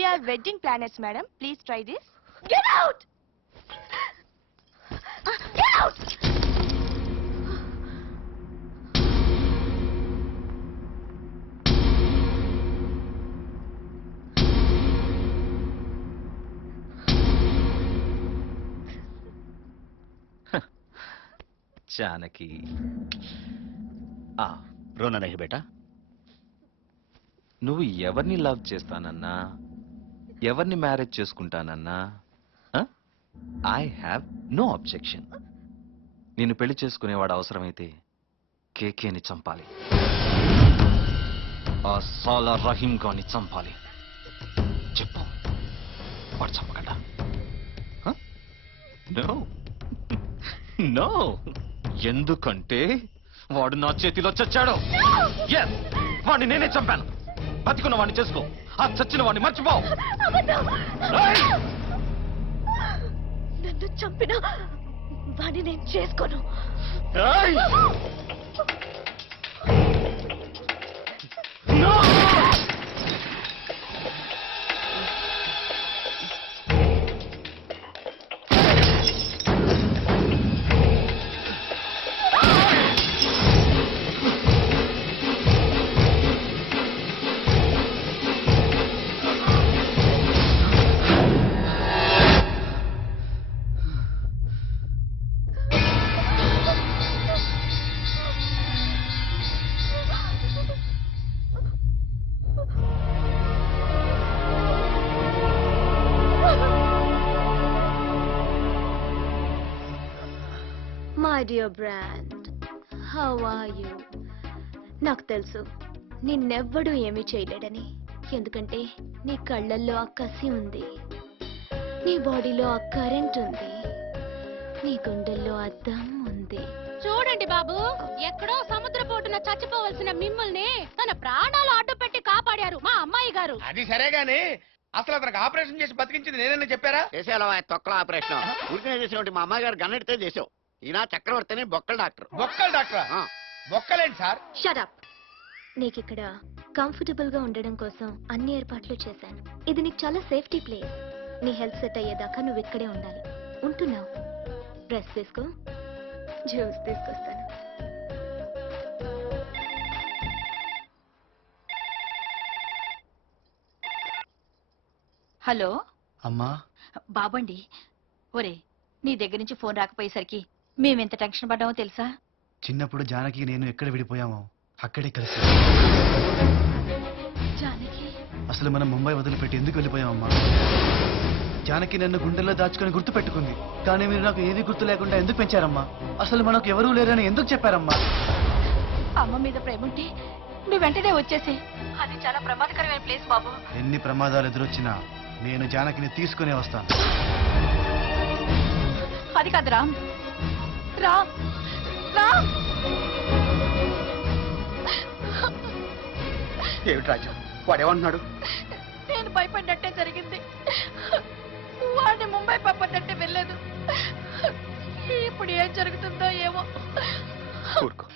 We are wedding planners, madam. Please try this. Get out! Get out! Janaki रोना नहीं बेटा నువ్వు ఎవరిని లవ్ చేస్తానన్నా ఎవరిని మ్యారేజ్ చేసుకుంటానన్నా ఐ హ్యావ్ నో అబ్జెక్షన్. నేను పెళ్లి చేసుకునేవాడు అవసరమైతే కేకేని చంపాలి, ఆ సాలా రహీం గాని చంపాలి. చెప్పు, వాడు చంపగలడా? నో నో, ఎందుకంటే వాడు నా చేతిలో చచ్చాడు. Yes, వాడిని నేనే చంపాను. బతికున్న వాడిని చేసుకో, ఆ చచ్చిన వాడిని మర్చిపో. నన్ను చంపిన వాడిని నేను చేసుకోను. My dear brand, how are you? నాకు తెలుసు నిన్నెవ్వడూ ఏమీ చేయలేడని. ఎందుకంటే నీ కళ్ళల్లో ఆ కసి ఉంది, నీ బాడీలో ఆ కరెంట్ ఉంది, నీ గుండెల్లో ఆ దమ్ ఉంది. చూడండి బాబు, ఎక్కడో సముద్రపోటున చచ్చిపోవలసిన మిమ్మల్ని తన ప్రాణాలు అడ్డు పెట్టి కాపాడారు మా అమ్మాయి గారు. అది సరే గాని అసలు అతనికి ఆపరేషన్ చేసి బతికించింది నేనన్నా చెప్పారా? చేసేలా తొక్కల ఆపరేషన్ ఊరికనే చేసినట్టు మా అమ్మాయి గారు గన్నెడితే చేసావు. ఈయన చక్రవర్తిని బొక్కల డాక్టర్. బొక్కల డాక్టర్? బొక్కలేండి సార్. Shut up. నీకిక్కడ కంఫర్టబుల్ గా ఉండడం కోసం అన్ని ఏర్పాట్లు చేశాను. ఇది నీకు చాలా సేఫ్టీ ప్లేస్. నీ హెల్త్ సెట్ అయ్యేదాకా నువ్వు ఇక్కడే ఉండాలి. ఉంటున్నావు? డ్రెస్ తీసుకో, జ్యూస్ తీసుకొస్తాను. హలో అమ్మా. బాబండి, ఒరే నీ దగ్గర నుంచి ఫోన్ రాకపోయేసరికి మేమెంత టెన్షన్ పడ్డామో తెలుసా? చిన్నప్పుడు జానకి నేను ఎక్కడ విడిపోయామో అక్కడే కలిసి. జానకి, అసలు మనం ముంబై వదిలిపెట్టి ఎందుకు వెళ్ళిపోయామమ్మా? జానకి నన్ను గుండెల్లో దాచుకొని గుర్తు పెట్టుకుంది, కానీ మీరు నాకు ఏది గుర్తు లేకుండా ఎందుకు పెంచారమ్మా? అసలు మనకు ఎవరూ లేరని ఎందుకు చెప్పారమ్మా? అమ్మ మీద ప్రేమ ఉంటే నువ్వు వెంటనే వచ్చేసి. అది చాలా ప్రమాదకరమైన ప్లేస్ బాబు. ఎన్ని ప్రమాదాలు ఎదురొచ్చినా నేను జానకిని తీసుకునే వస్తాను. అది కాదు రామ్, రామ్, రామ్. ఏమిటి రాజు, వాడేమంటున్నాడు? నేను భయపడినట్టే జరిగింది. వాడిని ముంబై పంపన్నట్టే వెళ్ళలేదు. ఇప్పుడు ఏం జరుగుతుందో ఏమో. ఊరుకో.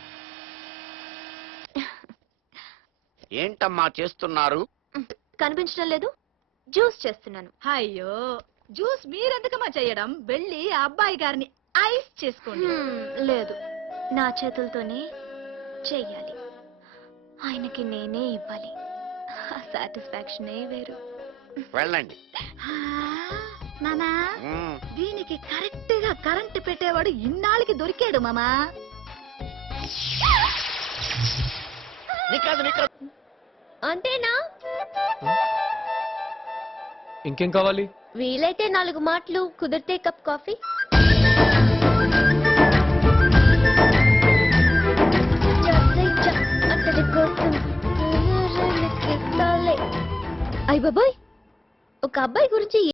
ఏంటమ్మా చేస్తున్నారు? కనిపించడం లేదు, జ్యూస్ చేస్తున్నాను. అయ్యో, జ్యూస్ మీరెందుకమ్మా చేయడం? వెళ్ళి ఆ అబ్బాయి గారిని ఐస్ చేసుకోండి. లేదు, నా చేతులతోనే చెయ్యాలి. ఆయనకి నేనే ఇవ్వాలి. ఆ సాటిస్ఫాక్షనే వేరు. వెళ్ళండి. మామా, మ్మ్. దీనికి కరెక్ట్ గా కరెంట్ పెట్టేవాడు ఇన్నాళ్ళకి దొరికాడు మామా. నీకాదు నీకాదు. అంతేనా? ఇంకేం కావాలి? వీలైతే 4 మాటలు, కుదిరితే కప్ కాఫీ. అయ్య బాబోయ్, ఒక అబ్బాయి గురించి